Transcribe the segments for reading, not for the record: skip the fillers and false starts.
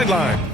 sideline.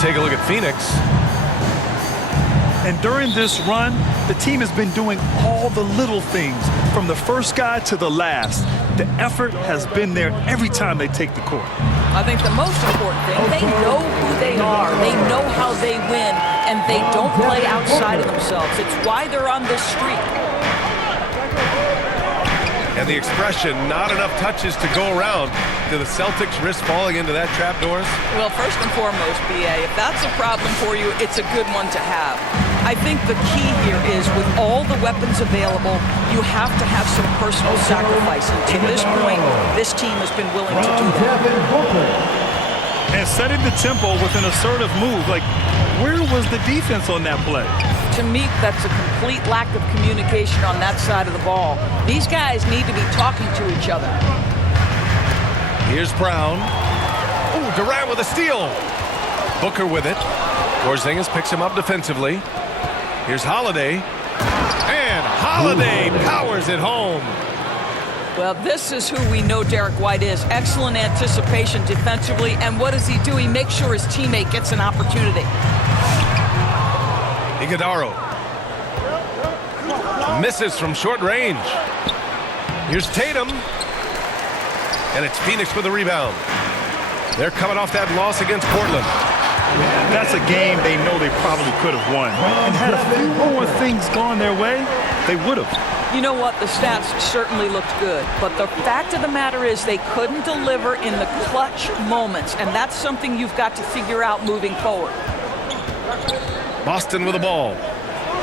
Take a look at Phoenix. And during this run, the team has been doing all the little things, from the first guy to the last. The effort has been there every time they take the court. I think the most important thing, they know who they are. They know how they win, and they don't play outside of themselves. It's why they're on this streak. And the expression, not enough touches to go around. Do the Celtics risk falling into that trap, Doris? Well, first and foremost, B.A., if that's a problem for you, it's a good one to have. I think the key here is, with all the weapons available, you have to have some personal sacrifice. And to this point, this team has been willing to do that. And setting the tempo with an assertive move. Like, where was the defense on that play? To me, that's a complete lack of communication on that side of the ball. These guys need to be talking to each other. Here's Brown. Ooh, Durant with a steal. Booker with it. Porzingis picks him up defensively. Here's Holiday. And Holiday powers it home. Well, this is who we know Derek White is. Excellent anticipation defensively. And what does he do? He makes sure his teammate gets an opportunity. Iguodala misses from short range. Here's Tatum. And it's Phoenix with the rebound. They're coming off that loss against Portland. That's a game they know they probably could have won. And had a few more things gone their way, they would have. You know what? The stats certainly looked good. But the fact of the matter is they couldn't deliver in the clutch moments. And that's something you've got to figure out moving forward. Boston with the ball.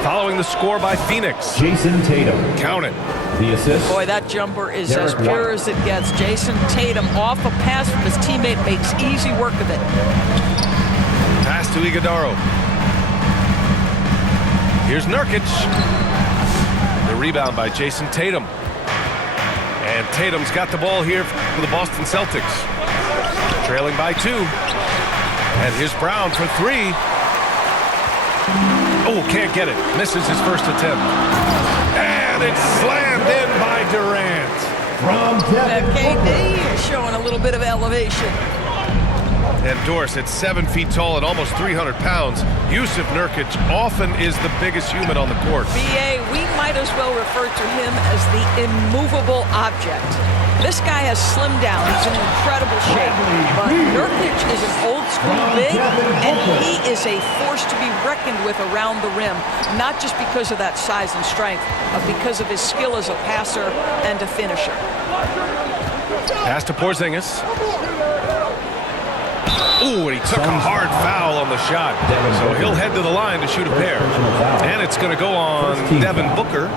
Following the score by Phoenix. Jason Tatum. Count it. The assist. Boy, that jumper is as pure as it gets. Jason Tatum off a pass from his teammate makes easy work of it. Pass to Iguodala. Here's Nurkic. The rebound by Jason Tatum. And Tatum's got the ball here for the Boston Celtics. Trailing by 2. And here's Brown for 3. Oh, can't get it. Misses his first attempt. And it's slammed in by Durant. From KD is showing a little bit of elevation. And Doris, at 7 feet tall and almost 300 pounds, Yusuf Nurkic often is the biggest human on the court. B.A., we might as well refer to him as the immovable object. This guy has slimmed down. He's in incredible shape. But Nurkic is an old-school big, and he is a force to be reckoned with around the rim, not just because of that size and strength, but because of his skill as a passer and a finisher. Pass to Porzingis. Ooh, and he took a hard foul on the shot. So he'll head to the line to shoot a pair. And it's going to go on Devin Booker.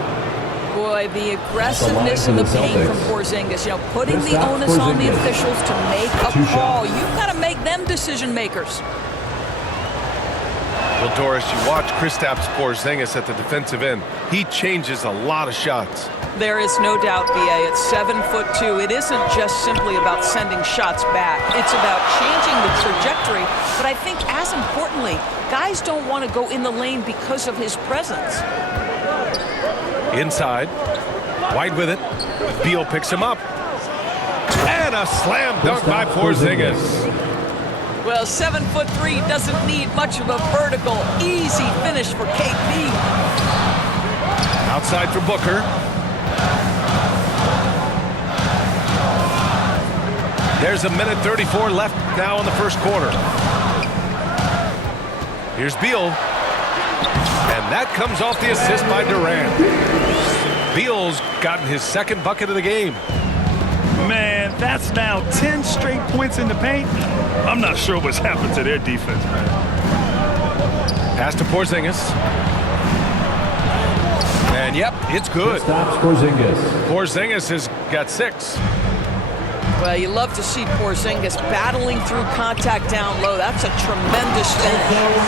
Boy, boy, the aggressiveness in the paint from Porzingis. You know, putting the onus on the officials to make a call. You've got to make them decision makers. Well, Doris, you watch Kristaps Porzingis at the defensive end. He changes a lot of shots. There is no doubt, B.A. At 7'2", it isn't just simply about sending shots back. It's about changing the trajectory. But I think, as importantly, guys don't want to go in the lane because of his presence. Inside. White with it. Beal picks him up. And a slam dunk by Porzingis. Well, 7'3" doesn't need much of a vertical, easy finish for KP. Outside for Booker. There's a minute 34 left now in the first quarter. Here's Beal. And that comes off the assist by Durant. Beal's gotten his second bucket of the game. Man, that's now 10 straight points in the paint. I'm not sure what's happened to their defense, man. Pass to Porzingis. And yep, it's good. Stops Porzingis. Porzingis has got 6. Well, you love to see Porzingis battling through contact down low. That's a tremendous finish.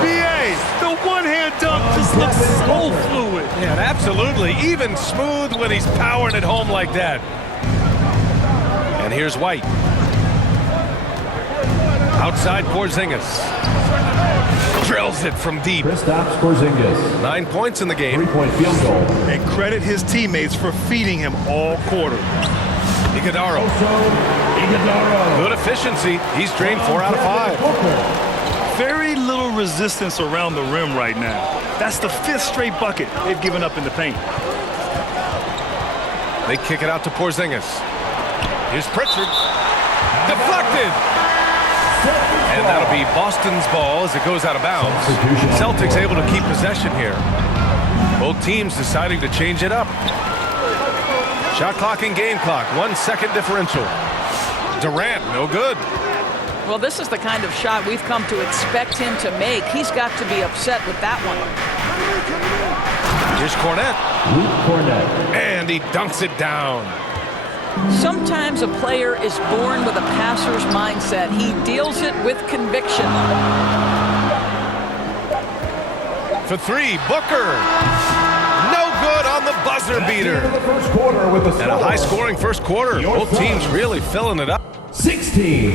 BA, the one-hand dunk just looks so fluid. Yeah, absolutely. Even smooth when he's powering it home like that. And here's White. Outside Porzingis. Drills it from deep. Kristaps Porzingis. 9 points in the game. 3-point field goal. And credit his teammates for feeding him all quarter. Iguodaro. Iguodaro. Good efficiency. He's drained 4 out of 5. Very little resistance around the rim right now. That's the 5th straight bucket they've given up in the paint. They kick it out to Porzingis. Here's Pritchard. Deflected. And that'll be Boston's ball as it goes out of bounds. Celtics able to keep possession here. Both teams deciding to change it up. Shot clock and game clock. 1 second differential. Durant, no good. Well, this is the kind of shot we've come to expect him to make. He's got to be upset with that one. Here's Cornette. Luke Cornette. And he dunks it down. Sometimes a player is born with a passer's mindset. He deals it with conviction. For 3, Booker. No good on the buzzer beater. The first quarter with the And a high-scoring first quarter. Both teams really filling it up. 16.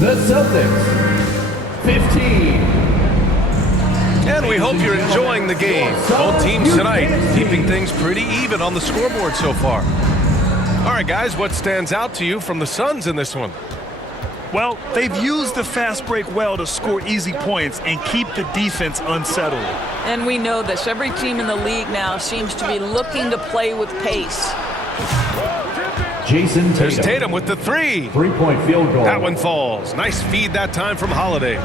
The Celtics. 15. And we hope you're enjoying the game. Both teams tonight keeping things pretty even on the scoreboard so far. All right, guys, what stands out to you from the Suns in this one? Well, they've used the fast break well to score easy points and keep the defense unsettled. And we know this. Every team in the league now seems to be looking to play with pace. Jason Tatum. There's Tatum with the 3. 3-point field goal. That one falls. Nice feed that time from Holiday.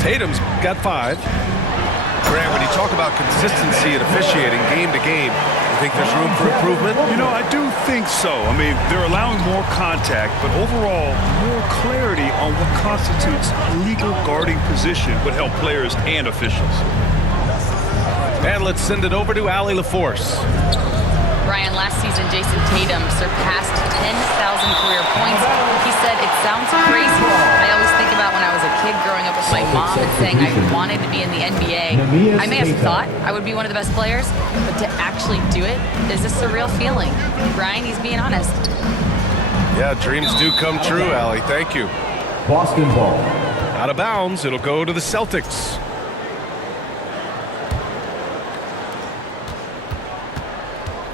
Tatum's got 5. Grant, when you talk about consistency and officiating game to game, you think there's room for improvement? You know, I do think so. I mean, they're allowing more contact, but overall, more clarity on what constitutes legal guarding position would help players and officials. And let's send it over to Allie LaForce. Brian, last season, Jason Tatum surpassed 10,000 career points. He said, "It sounds crazy. I always think about when I was a kid growing up with my mom and saying I wanted to be in the NBA. I may have thought I would be one of the best players, but to actually do it is a surreal feeling." Brian, he's being honest. Yeah, dreams do come true, Allie. Thank you. Boston ball. Out of bounds, it'll go to the Celtics.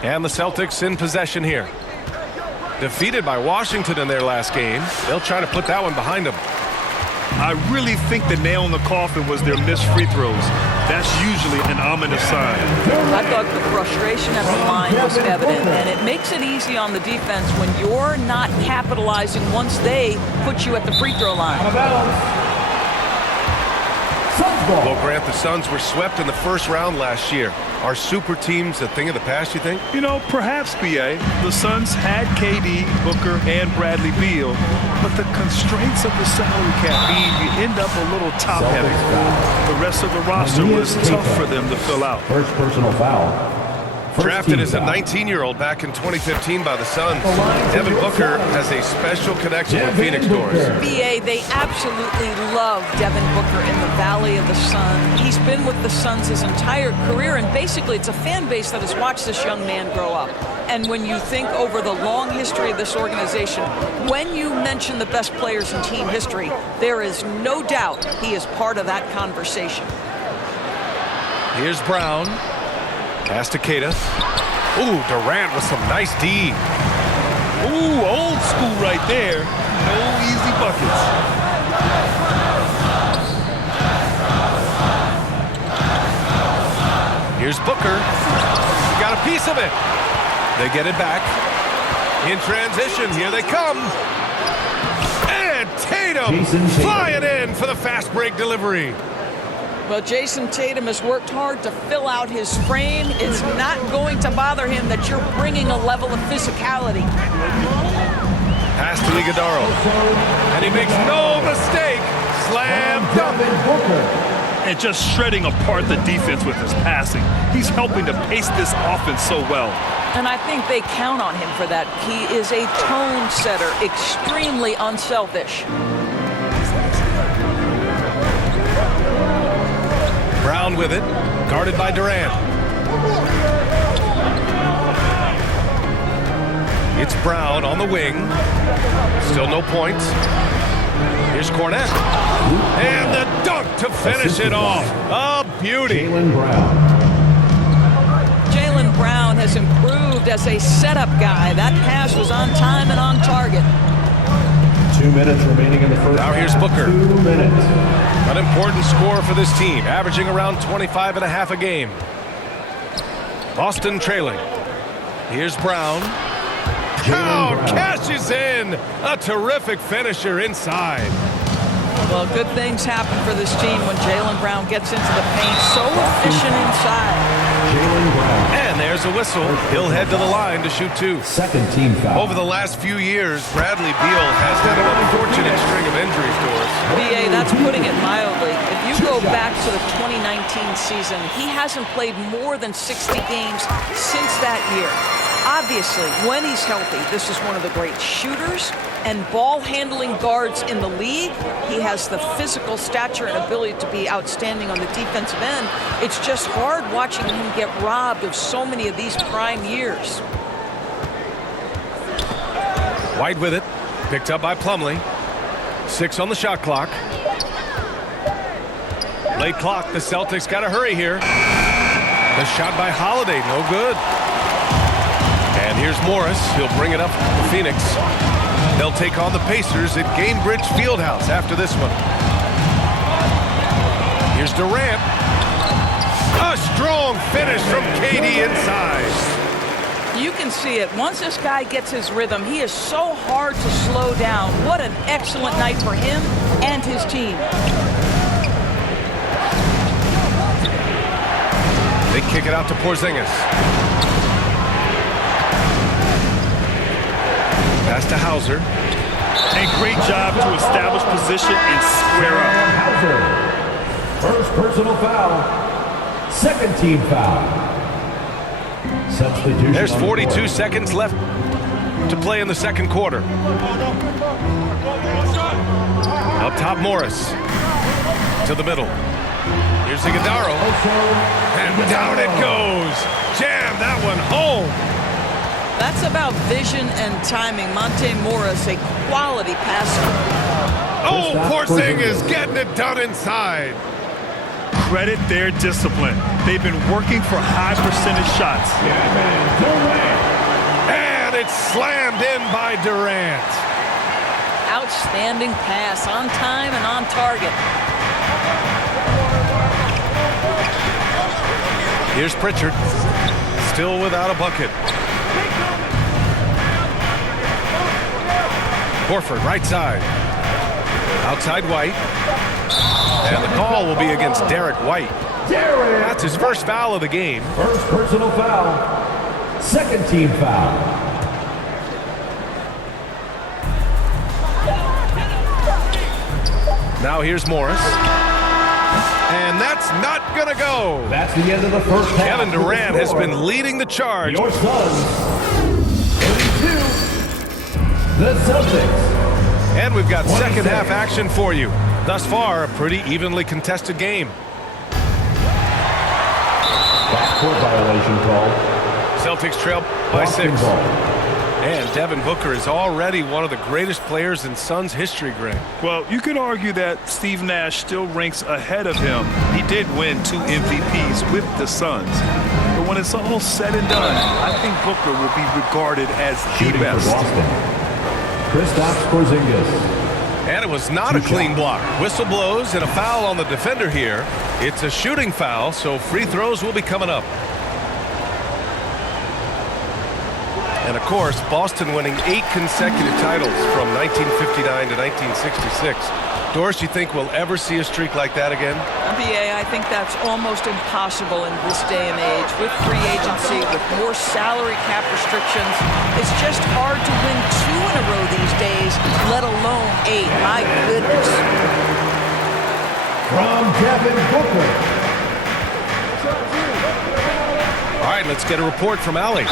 And the Celtics in possession here. Defeated by Washington in their last game. They'll try to put that one behind them. I really think the nail in the coffin was their missed free throws. That's usually an ominous sign. I thought the frustration at the line was evident, and it makes it easy on the defense when you're not capitalizing once they put you at the free throw line. Out of bounds. Suns ball. Well, Grant, the Suns were swept in the first round last year. Are super teams a thing of the past, you think? You know, perhaps, B.A. The Suns had KD, Booker, and Bradley Beal, but the constraints of the salary cap mean you end up a little top-heavy. The rest of the roster was tough for them to fill out. First personal foul. Drafted as a foul. 19-year-old back in 2015 by the Suns, Devin Booker has a special connection with Phoenix Doors. BA, they absolutely love Devin Booker in the Valley of the Sun. He's been with the Suns his entire career, and basically it's a fan base that has watched this young man grow up. And when you think over the long history of this organization, when you mention the best players in team history, there is no doubt he is part of that conversation. Here's Brown. Pass to Keita. Ooh, Durant with some nice D. Ooh, old school right there. No easy buckets. Here's Booker. Got a piece of it. They get it back. In transition, here they come. And Tatum flying in for the fast break delivery. Well, Jason Tatum has worked hard to fill out his frame. It's not going to bother him that you're bringing a level of physicality. Pass to Iguodala. And he makes no mistake. Slam dunk. And just shredding apart the defense with his passing. He's helping to pace this offense so well. And I think they count on him for that. He is a tone setter, extremely unselfish. Brown with it, guarded by Durant. It's Brown on the wing. Still no points. Here's Cornette. And the dunk to finish it off. A beauty. Jaylen Brown. Jaylen Brown has improved as a setup guy. That pass was on time and on target. 2 minutes remaining in the first Now here's half. Booker. 2 minutes. An important score for this team, averaging around 25 and a half a game. Boston trailing. Here's Brown. Brown cashes in. A terrific finisher inside. Well, good things happen for this team when Jaylen Brown gets into the paint. So efficient inside. Jaylen Brown. And there's a whistle. He'll head to the line to shoot two. Second team foul. Over the last few years, Bradley Beal has had an unfortunate string of injuries, Doris. BA, that's putting it mildly. If you go back to the 2019 season, he hasn't played more than 60 games since that year. Obviously, when he's healthy, this is one of the great shooters and ball-handling guards in the league. He has the physical stature and ability to be outstanding on the defensive end. It's just hard watching him get robbed of so many of these prime years. White with it. Picked up by Plumlee. 6 on the shot clock. Late clock. The Celtics got to hurry here. The shot by Holiday. No good. And here's Morris. He'll bring it up for Phoenix. They'll take on the Pacers at Gainbridge Fieldhouse after this one. Here's Durant. A strong finish from KD inside. You can see it. Once this guy gets his rhythm, he is so hard to slow down. What an excellent night for him and his team. They kick it out to Porzingis. Pass to Hauser. A great job to establish position and square up. Hauser. First personal foul. Second team foul. Substitution. There's on the 42 court. seconds left to play in the second quarter. Up top, Morris. To the middle. Here's Iguodala. And down it goes. Jam that one home. That's about vision and timing. Monte Morris, a quality passer. Oh, Porzingis getting it done inside. Credit their discipline. They've been working for high percentage shots. And it's slammed in by Durant. Outstanding pass, on time and on target. Here's Pritchard. Still without a bucket. Horford, right side. Outside White. And the call will be against Derek White. That's his first foul of the game. First personal foul. Second team foul. Now here's Morris. And that's not going to go. That's the end of the first half. Kevin Durant has been leading the charge. Your Suns, 32, the Celtics. And we've got second half action for you. Thus far, a pretty evenly contested game. Backcourt violation call. Celtics trail by 6. Ball. And Devin Booker is already one of the greatest players in Suns history, Grant. Well, you could argue that Steve Nash still ranks ahead of him. He did win 2 MVPs with the Suns. But when it's all said and done, I think Booker will be regarded as the Shooting best. for Boston, Kristaps Porzingis. And it was not a clean block. Whistle blows and a foul on the defender here. It's a shooting foul, so free throws will be coming up. And, of course, Boston winning 8 consecutive titles from 1959 to 1966. Doris, you think we'll ever see a streak like that again? NBA, I think that's almost impossible in this day and age. With free agency, with more salary cap restrictions, it's just hard to win 2 in a row these days, let alone 8. My goodness. From Devin Booker. All right, let's get a report from Allie.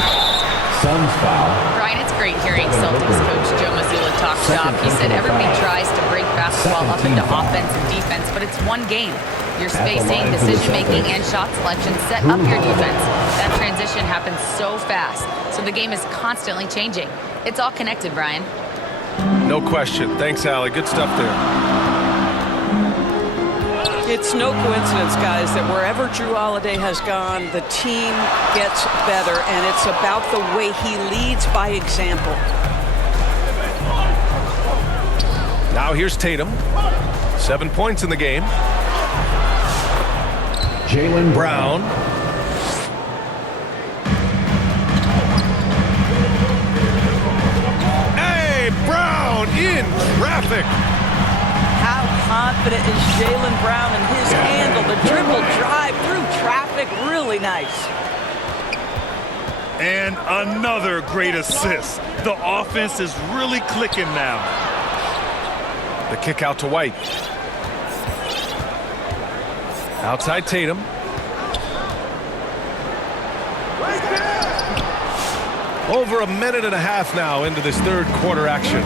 Suns foul. Brian, it's great hearing Celtics coach Joe Mazzulla talk shop. He said everybody tries to break basketball up into offense and defense, but it's one game. Your spacing, decision-making, and shot selection set up your defense. That transition happens so fast, so the game is constantly changing. It's all connected, Brian. No question. Thanks, Allie. Good stuff there. It's no coincidence, guys, that wherever Drew Holiday has gone, the team gets better, and it's about the way he leads by example. Now here's Tatum. 7 points in the game. Jaylen Brown. Hey, Brown in traffic. How confident is Jaylen Brown in his handle? The dribble drive through traffic, really nice. And another great assist. The offense is really clicking now. The kick out to White. Outside Tatum. Over a minute and a half now into this third quarter action.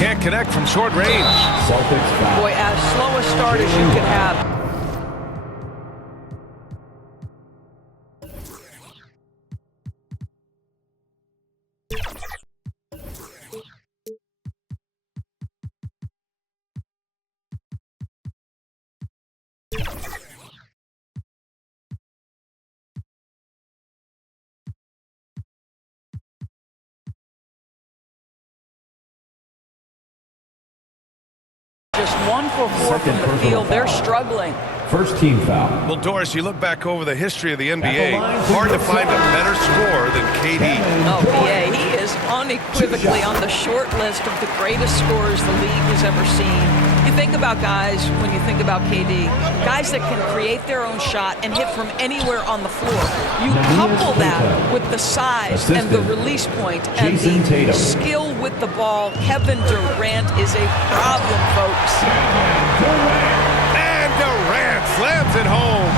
Can't connect from short range. Celtics foul. Boy, as slow a start as you could have. Just 1 for 4 from the field. They're struggling. First team foul. Well, Doris, you look back over the history of the NBA, hard to find a better scorer than KD. Oh, BA, he is unequivocally on the short list of the greatest scorers the league has ever seen. You think about guys, when you think about KD, guys that can create their own shot and hit from anywhere on the floor. You couple that with the size and the release point and the skill with the ball. Kevin Durant is a problem, folks. And Durant slams it home.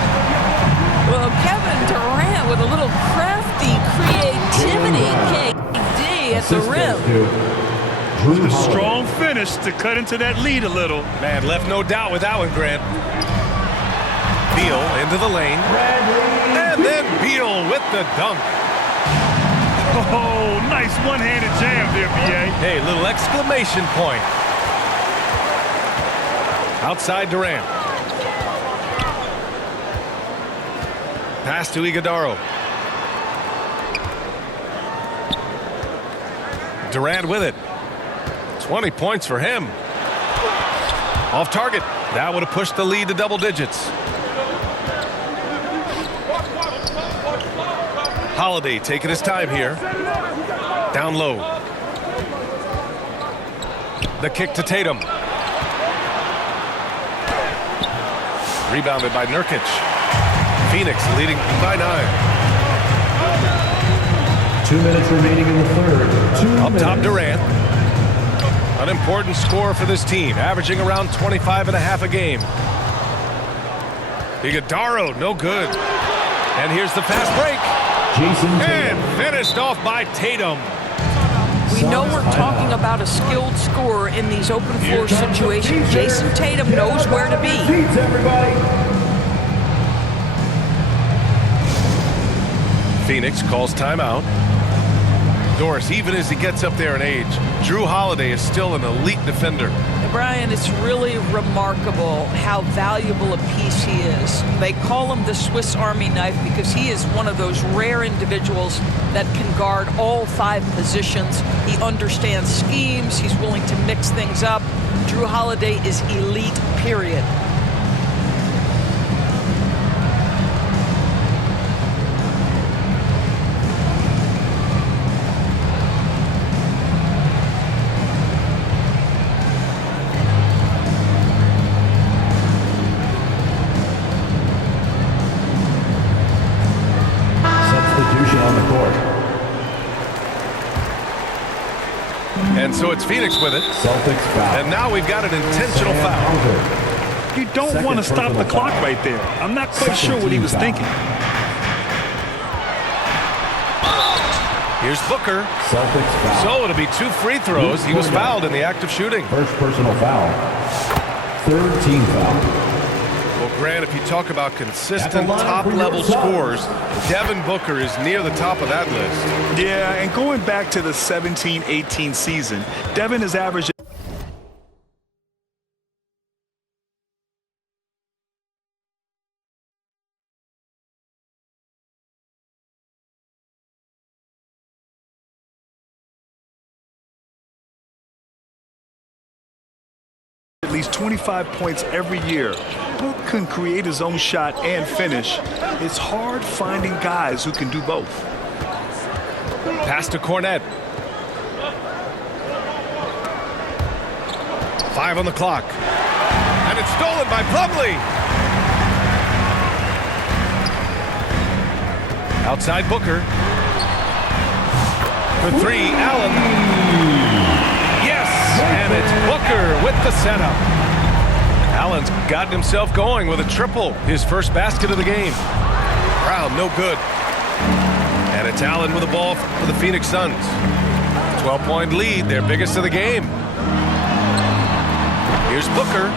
Well, Kevin Durant with a little crafty creativity. KD at the rim. A strong finish to cut into that lead a little. Man, left no doubt with that one, Grant. Beal into the lane. And then Beal with the dunk. Oh, nice one-handed jam there, BA. Hey, little exclamation point. Outside Durant. Pass to Iguodala. Durant with it. 20 points for him. Off target. That would have pushed the lead to double digits. Holiday taking his time here. Down low. The kick to Tatum. Rebounded by Nurkic. Phoenix leading by 9. 2 minutes remaining in the third. Up top, Durant. An important score for this team, averaging around 25.5 a game. Iguodaro, no good. And here's the fast break. Jason And Tatum. finished off by Tatum. We know we're talking about a skilled scorer in these open floor situations. Jason Tatum knows where to be. Seats, everybody. Phoenix calls timeout. Doris, even as he gets up there in age, Drew Holiday is still an elite defender. Brian, it's really remarkable how valuable a piece he is. They call him the Swiss Army knife because he is one of those rare individuals that can guard all 5 positions. He understands schemes. He's willing to mix things up. Drew Holiday is elite, period. On the court. And so it's Phoenix with it. Celtics foul. And now we've got an intentional foul. You don't want to stop the clock right there. I'm not quite sure what he was thinking. Here's Booker. Celtics foul. So it'll be 2 free throws. He was fouled in the act of shooting. First personal foul. Third team foul. Well, Grant, if you talk about consistent At the line top-level for your scores, Devin Booker is near the top of that list. Yeah, and going back to the 17-18 season, Devin has averaged at least 25 points every year. Book can create his own shot and finish. It's hard finding guys who can do both. Pass to Cornette. 5 on the clock. And it's stolen by Plumlee. Outside Booker. For 3, Allen. Yes, and it's Booker with the setup. Allen's gotten himself going with a triple, his first basket of the game. Brown, no good. And it's Allen with the ball for the Phoenix Suns. 12-point lead, their biggest of the game. Here's Booker.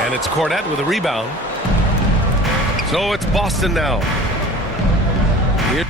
And it's Cornette with a rebound. So it's Boston now. Here